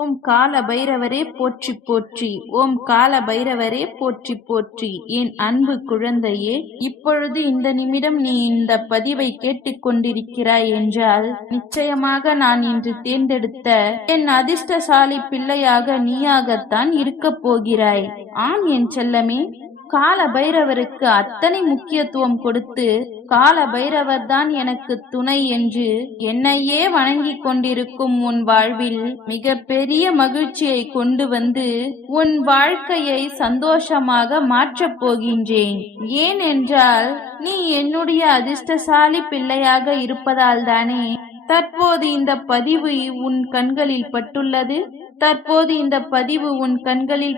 ஓம் கால பைரவரே போற்றி போற்றி. ஓம் கால பைரவரே போற்றி போற்றி. என் அன்பு குழந்தையே, இப்பொழுது இந்த நிமிடம் நீ இந்த பதிவை கேட்டுக்கொண்டிருக்கிறாய் என்றால் நிச்சயமாக நான் இன்று தேர்ந்தெடுத்த என் அதிர்ஷ்டசாலி பிள்ளையாக நீயாகத்தான் இருக்கப் போகிறாய். ஆம் என் செல்லமே, கால பைரவருக்கு அத்தனை முக்கியத்துவம் கொடுத்து கால பைரவர் தான் எனக்கு துணை என்று என்னையே வணங்கி கொண்டிருக்கும் உன் வாழ்வில் மிக பெரிய மகிழ்ச்சியை கொண்டு வந்து உன் வாழ்க்கையை சந்தோஷமாக மாற்றப் போகின்றேன். ஏனென்றால் நீ என்னுடைய அதிர்ஷ்டசாலி பிள்ளையாக இருப்பதால் தானே தற்போது இந்த பதிவு உன் கண்களில்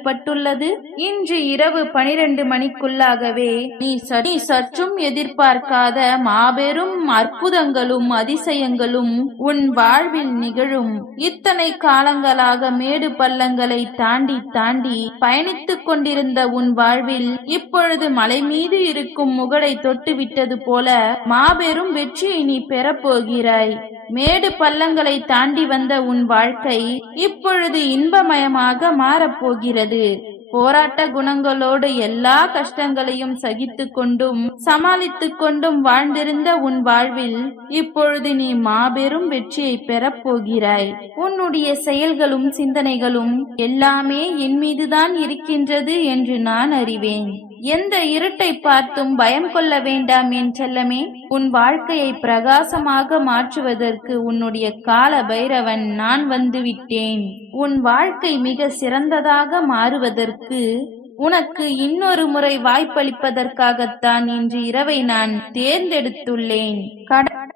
பட்டுள்ளது. இன்று இரவு 12 மணிக்குள்ளாகவே நீ சற்றும் எதிர்பார்க்காத மாபெரும் அற்புதங்களும் அதிசயங்களும் உன் வாழ்வில் நிகழும். இத்தனை காலங்களாக மேடு பள்ளங்களை தாண்டி தாண்டி பயணித்துக் கொண்டிருந்த உன் வாழ்வில் இப்பொழுது மலை மீது இருக்கும் முகடை தொட்டுவிட்டது போல மாபெரும் வெற்றியை நீ பெறப்போகிறாய். மேடு பள்ளங்களை தாண்டி வந்த உன் வாழ்க்கை இப்பொழுது இன்பமயமாக மாறப்போகிறது. போராட்ட குணங்களோடு எல்லா கஷ்டங்களையும் சகித்து கொண்டும் சமாளித்துக் கொண்டும் வாழ்ந்திருந்த உன் வாழ்வில் இப்பொழுது நீ மாபெரும் வெற்றியை பெறப்போகிறாய். உன்னுடைய செயல்களும் சிந்தனைகளும் எல்லாமே என் மீதுதான் இருக்கின்றது என்று நான் அறிவேன். எந்த இருட்டை பார்த்தும் பயம் கொள்ள வேண்டாம் என் செல்லமே. உன் வாழ்க்கையை பிரகாசமாக மாற்றுவதற்கு உன்னுடைய கால பைரவன் நான் வந்துவிட்டேன். உன் வாழ்க்கை மிக சிறந்ததாக மாறுவதற்கு உனக்கு இன்னொரு முறை வாய்ப்பளிப்பதற்காகத்தான் இன்று இரவை நான் தேர்ந்தெடுத்துள்ளேன்.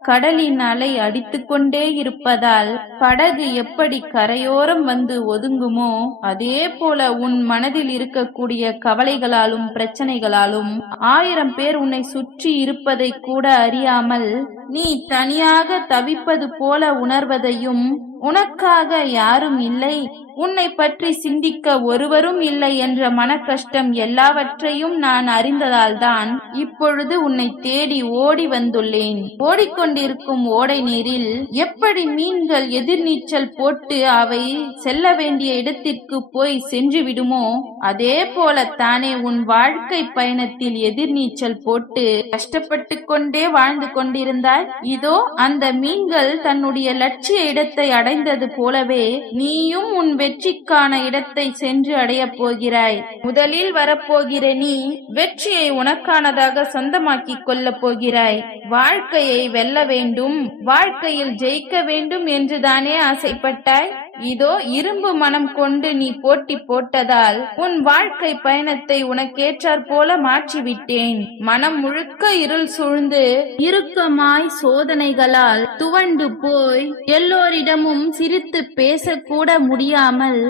கடலின் அலை அடித்துக்கொண்டே இருப்பதால் படகு எப்படி கரையோரம் வந்து ஒதுங்குமோ அதே போல உன் மனதில் இருக்கக்கூடிய கவலைகளாலும் பிரச்சனைகளாலும் 1000 பேர் உன்னை சுற்றி இருப்பதை கூட அறியாமல் நீ தனியாக தவிப்பது போல உணர்வதையும், உனக்காக யாரும் இல்லை, உன்னை பற்றி சிந்திக்க ஒருவரும் இல்லை என்ற மன கஷ்டம் எல்லாவற்றையும் நான் அறிந்ததால் தான் இப்பொழுது உன்னை தேடி ஓடி வந்துள்ளேன். ஓடிக்கொண்டிருக்கும் ஓடை நீரில் எப்படி மீன்கள் எதிர்நீச்சல் போட்டு அவை செல்ல வேண்டிய இடத்திற்கு போய் சென்று விடுமோ அதே போல தானே உன் வாழ்க்கை பயணத்தில் எதிர்நீச்சல் போட்டு கஷ்டப்பட்டு கொண்டே வாழ்ந்து கொண்டிருந்தாய். இதோ அந்த மீன்கள் தன்னுடைய லட்சிய இடத்தை அடைந்தது போலவே நீயும் உன் வெற்றிக்கான இடத்தை சென்று அடையப் போகிறாய். முதலில் வரப்போகிற நீ வெற்றியை உனக்கானதாக சொந்தமாக்கிக் கொள்ளப் போகிறாய். வாழ்க்கையை வெல்ல வேண்டும், வாழ்க்கையில் ஜெயிக்க வேண்டும் என்றுதானே ஆசைப்பட்டாய். இதோ இரும்பு மனம் கொண்டு நீ போட்டி போட்டதால் உன் வாழ்க்கை பயணத்தை உனக்கேற்றாற் போல மாற்றிவிட்டேன். மனம் முழுக்க இருள் சூழ்ந்து இறுக்கமாய் சோதனைகளால் துவண்டு போய் எல்லோரிடமும் சிரித்து பேசக்கூட முடியாமல்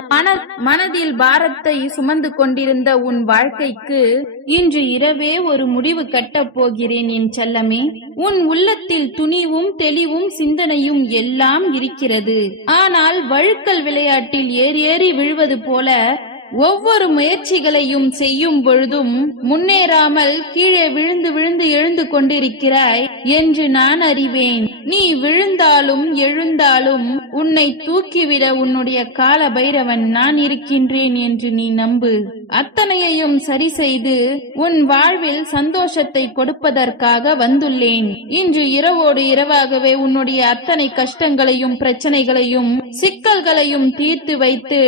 மனதில் பாரத்தை சுமந்து கொண்டிருந்த உன் வாழ்க்கைக்கு இன்று இரவே ஒரு முடிவு கட்டப் போகிறேன் என் செல்லமே. உன் உள்ளத்தில் துணிவும் தெளிவும் சிந்தனையும் எல்லாம் இருக்கிறது. ஆனால் வழுக்கல் விளையாட்டில் ஏறி ஏறி விழுவது போல ஒவ்வொரு முயற்சிகளையும் செய்யும் பொழுதும் முன்னேறாமல் கீழே விழுந்து விழுந்து எழுந்து கொண்டிருக்கிறாய் என்று நான் அறிவேன். நீ விழுந்தாலும் எழுந்தாலும் உன்னை தூக்கிவிட உன்னுடைய கால பைரவன் நான் இருக்கின்றேன் என்று நீ நம்பு. அத்தனையையும் சரி செய்து உன் வாழ்வில் சந்தோஷத்தை கொடுப்பதற்காக வந்துள்ளேன். இன்று இரவோடு இரவாகவே உன்னுடைய அத்தனை கஷ்டங்களையும் பிரச்சனைகளையும் சிக்கல்களையும் தீர்த்து வைத்து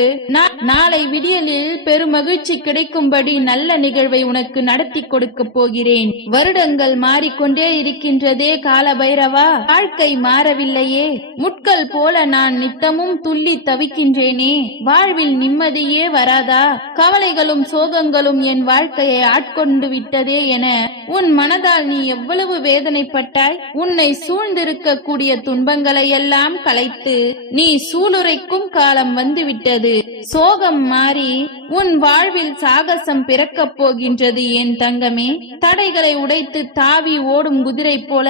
நாளை விடியலில் பெருமகிழ்ச்சி கிடைக்கும்படி நல்ல நிகழ்வை உனக்கு நடத்தி கொடுக்க போகிறேன். வருடங்கள் மாறிக்கொண்டே இருக்கின்றதே கால பைரவா, வாழ்க்கை மாறவில்லையே. முட்கள் போல நான் நித்தமும் துள்ளி தவிக்கின்றேனே, வாழ்வில் நிம்மதியே வராதா? கவலைகளும் சோகங்களும் என் வாழ்க்கையை ஆட்கொண்டு விட்டதே என உன் மனதால் நீ எவ்வளவு வேதனைப்பட்டாய். உன்னை சூழ்ந்திருக்க கூடிய துன்பங்களை எல்லாம் கலைத்து நீ சூளுரைக்கும் காலம் வந்துவிட்டது. சோகம் மாறி உன் வாழ்வில் சாகசம் பிறக்கப் போகின்றது என் தங்கமே. தடைகளை உடைத்து தாவி ஓடும் குதிரை போல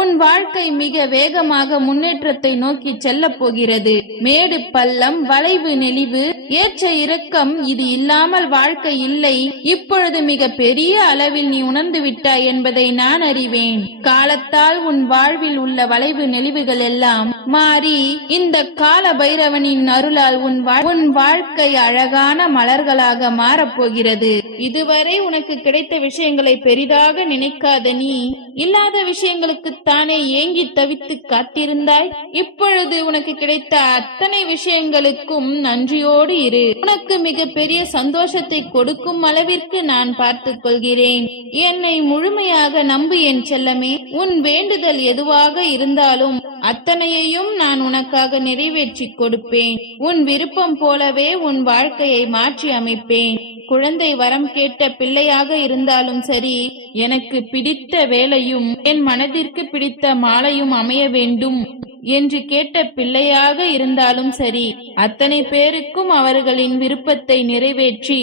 உன் வாழ்க்கை மிக வேகமாக முன்னேற்றத்தை நோக்கி செல்ல போகிறது. மேடு பள்ளம், வளைவு நெளிவு, ஏற்ற இறக்கம் இது இல்லாமல் வாழ்க்கை இல்லை. இப்பொழுது மிக பெரிய அளவில் நீ உணர்ந்து விட்டாய் என்பதை நான் அறிவேன். காலத்தால் உன் வாழ்வில் உள்ள வளைவு நெளிவுகள் எல்லாம் மாறி இந்த கால பைரவனின் அருளால் உன் வாழ்க்கை அழகான மலர்களாக மாறப்போகிறது. இதுவரை உனக்கு கிடைத்த விஷயங்களை பெரிதாக நினைக்காத நீ இல்லாத விஷயங்களுக்குத்தானே ஏங்கி தவித்து காத்திருந்தாய். இப்பொழுது உனக்கு கிடைத்த அத்தனை விஷயங்களுக்கும் நன்றியோடு இரு. உனக்கு மிக பெரிய சந்தோஷத்தை கொடுக்கும் அளவிற்கு நான் பார்த்துக் கொள்கிறேன். என்னை முழுமையாக நம்பு என் செல்லமே. உன் வேண்டுதல் எதுவாக இருந்தாலும் அத்தனையையும் நான் உனக்காக நிறைவேற்றி கொடுப்பேன். உன் விருப்பம் போலவே உன் வாழ்க்கையை மாற்றி அமைப்பேன். குழந்தை வரம் கேட்ட பிள்ளையாக இருந்தாலும் சரி, எனக்கு பிடித்த வேலையும் என் மனதிற்கு பிடித்த மாலையும் அமைய வேண்டும் என்று கேட்ட பிள்ளையாக இருந்தாலும் சரி, அத்தனை பேருக்கும் அவர்களின் விருப்பத்தை நிறைவேற்றி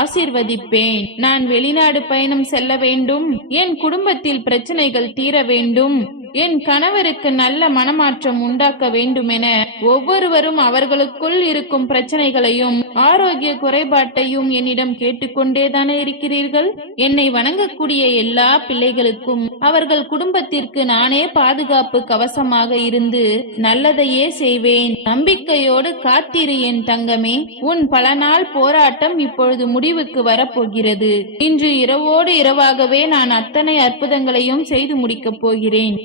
ஆசிர்வதிப்பேன். நான் வெளிநாடு பயணம் செல்ல வேண்டும், என் குடும்பத்தில் பிரச்சனைகள் தீர வேண்டும், என் கணவருக்கு நல்ல மனமாற்றம் உண்டாக்க வேண்டுமென ஒவ்வொருவரும் அவர்களுக்குள் இருக்கும் பிரச்சனைகளையும் ஆரோக்கிய குறைபாட்டையும் என்னிடம் கேட்டுக்கொண்டேதானே இருக்கிறீர்கள். என்னை வணங்கக்கூடிய எல்லா பிள்ளைகளுக்கும் அவர்கள் குடும்பத்திற்கு நானே பாதுகாப்பு கவசமாக இருந்து நல்லதையே செய்வேன். நம்பிக்கையோடு காத்திரு என் தங்கமே. உன் பல நாள் போராட்டம் இப்பொழுது முடிவுக்கு வரப்போகிறது. இன்று இரவோடு இரவாகவே நான் அத்தனை அற்புதங்களையும் செய்து முடிக்கப் போகிறேன்.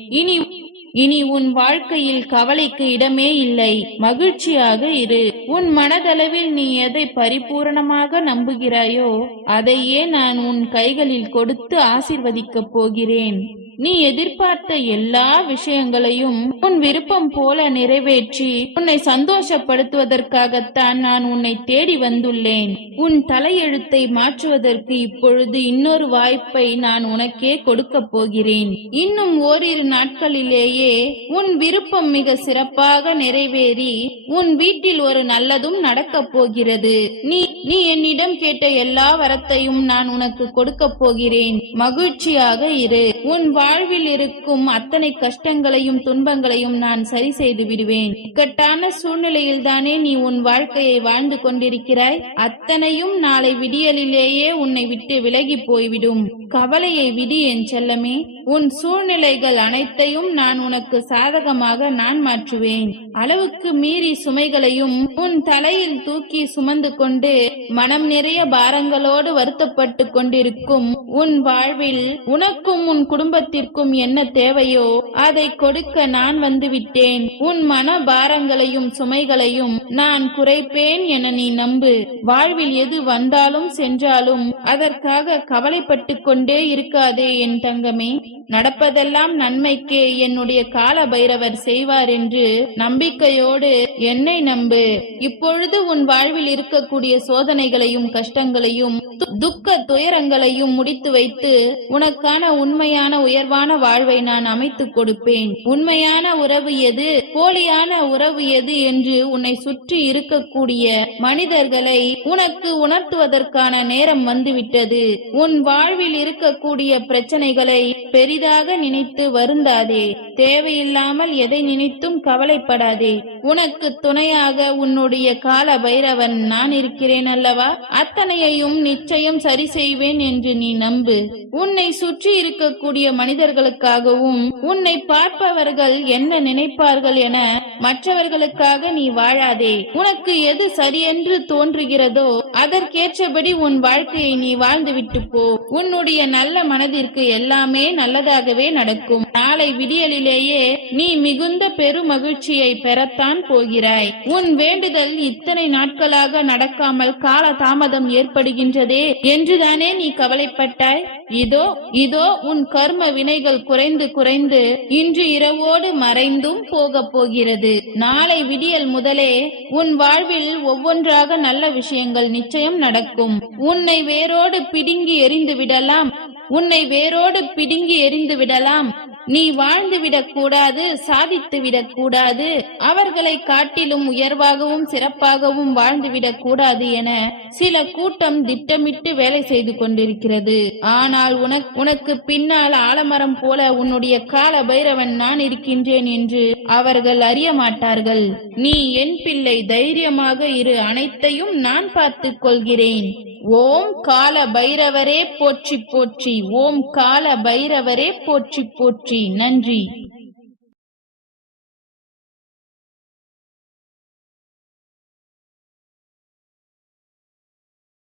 இனி உன் வாழ்க்கையில் கவலைக்கு இடமே இல்லை. மகிழ்ச்சியாக இரு. உன் மனதளவில் நீ எதை பரிபூரணமாக நம்புகிறாயோ அதையே நான் உன் கைகளில் கொடுத்து ஆசிர்வதிக்கப் போகிறேன். நீ எதிர்பார்த்த எல்லா விஷயங்களையும் உன் விருப்பம் போல நிறைவேற்றி உன்னை சந்தோஷப்படுத்துவதற்காகத்தான் நான் உன்னை தேடி வந்துள்ளேன். உன் தலையெழுத்தை மாற்றுவதற்கு இப்பொழுது இன்னொரு வாய்ப்பை நான் உனக்கே கொடுக்க போகிறேன். இன்னும் ஓரிரு நாட்களிலேயே உன் விருப்பம் மிக சிறப்பாக நிறைவேறி உன் வீட்டில் ஒரு நல்லதும் நடக்கப் போகிறது. நீ என்னிடம் கேட்ட எல்லா வரத்தையும் நான் உனக்கு கொடுக்க போகிறேன். மகிழ்ச்சியாக இரு. உன் வாழ்வில் இருக்கும் அத்தனை கஷ்டங்களையும் துன்பங்களையும் நான் சரி செய்து விடுவேன். இக்கட்டான சூழ்நிலையில் தானே நீ உன் வாழ்க்கையை வாழ்ந்து கொண்டிருக்கிறாய். அத்தனையும் நாளை விடியலிலேயே உன்னை விட்டு விலகி போய்விடும். கவலையை விடு என் செல்லமே. உன் சூழ்நிலைகள் அனைத்தையும் நான் உனக்கு சாதகமாக நான் மாற்றுவேன். அளவுக்கு மீறி சுமைகளையும் உன் தலையில் தூக்கி சுமந்து கொண்டு மனம் நிறைய பாரங்களோடு வருத்தப்பட்டு கொண்டிருக்கும் உன் வாழ்வில் உனக்கும் உன் குடும்பத்திற்கும் என்ன தேவையோ அதை கொடுக்க நான் வந்துவிட்டேன். உன் மன பாரங்களையும் சுமைகளையும் நான் குறைப்பேன் என நீ நம்பு. வாழ்வில் எது வந்தாலும் சென்றாலும் அதற்காக கவலைப்பட்டு கொண்டே இருக்காதே என் தங்கமே. நடப்பதெல்லாம் நன்மைக்கே என்னுடைய கால பைரவர் செய்வார் என்று நம்பிக்கையோடு என்னை நம்பு. இப்பொழுது உன் வாழ்வில் இருக்கக்கூடிய சோதனைகளையும் கஷ்டங்களையும் துக்க துயரங்களையும் முடித்து வைத்து உனக்கான உண்மையான உயர்வான வாழ்வை நான் அமைத்துக் கொடுப்பேன். உண்மையான உறவு எது, போலியான உறவு எது என்று உன்னை சுற்றி இருக்கக்கூடிய மனிதர்களை உனக்கு உணர்த்துவதற்கான நேரம் வந்துவிட்டது. உன் வாழ்வில் இருக்கக்கூடிய பிரச்சனைகளை பெரிதாக நினைத்து வருந்தாதே. தேவையில்லாமல் எதை நினைத்தும் கவலைப்படாதே. உனக்கு துணையாக உன்னுடைய கால பைரவன் நான் இருக்கிறேன் அல்லவா? அத்தனையையும் நிச்சயம் சரி செய்வேன் என்று நீ நம்பு. உன்னை சுற்றி இருக்கக்கூடிய மனிதர்களுக்காகவும் உன்னை பார்ப்பவர்கள் என்ன நினைப்பார்கள் என மற்றவர்களுக்காக நீ வாழாதே. உனக்கு எது சரியென்று தோன்றுகிறதோ அதற்கேற்றபடி உன் வாழ்க்கையை நீ வாழ்ந்துவிட்டு போ. உன்னுடைய நல்ல மனதிற்கு எல்லாமே நல்லதாகவே நடக்கும். நாளை விடியலிலேயே நீ மிகுந்த பெரு மகிழ்ச்சியை பெறத்தான் போகிறாய். உன் வேண்டுதல் இத்தனை நாட்களாக நடக்காமல் கால தாமதம் ஏற்படுகின்றதே என்றுதானே நீ கவலைப்பட்டாய். இதோ உன் கர்ம வினைகள் குறைந்து குறைந்து இன்று இரவோடு மறைந்தும் போக போகிறது. நாளை விடியல் முதலே உன் வாழ்வில் ஒவ்வொன்றாக நல்ல விஷயங்கள் நிச்சயம் நடக்கும். உன்னை வேரோடு பிடுங்கி எறிந்து விடலாம். உன்னை வேரோடு பிடுங்கி எறிந்து விடலாம். நீ வாழ்ந்து விடக்கூடாது, சாதித்து விடக்கூடாது, அவர்களை காட்டிலும் உயர்வாகவும் சிறப்பாகவும் வாழ்ந்துவிடக் கூடாது என சில கூட்டம் திட்டமிட்டு வேலை செய்து கொண்டிருக்கிறது. ஆனால் உனக்கு பின்னால் ஆலமரம் போல உன்னுடைய கால பைரவன் நான் இருக்கின்றேன் என்று அவர்கள் அறிய மாட்டார்கள். நீ என் பிள்ளை, தைரியமாக இரு, அனைத்தையும் நான் பார்த்துக் கொள்கிறேன். ஓம் கால பைரவரே போற்றி போற்றி. ஓம் கால பைரவரே போற்றி போற்றி. நன்றி.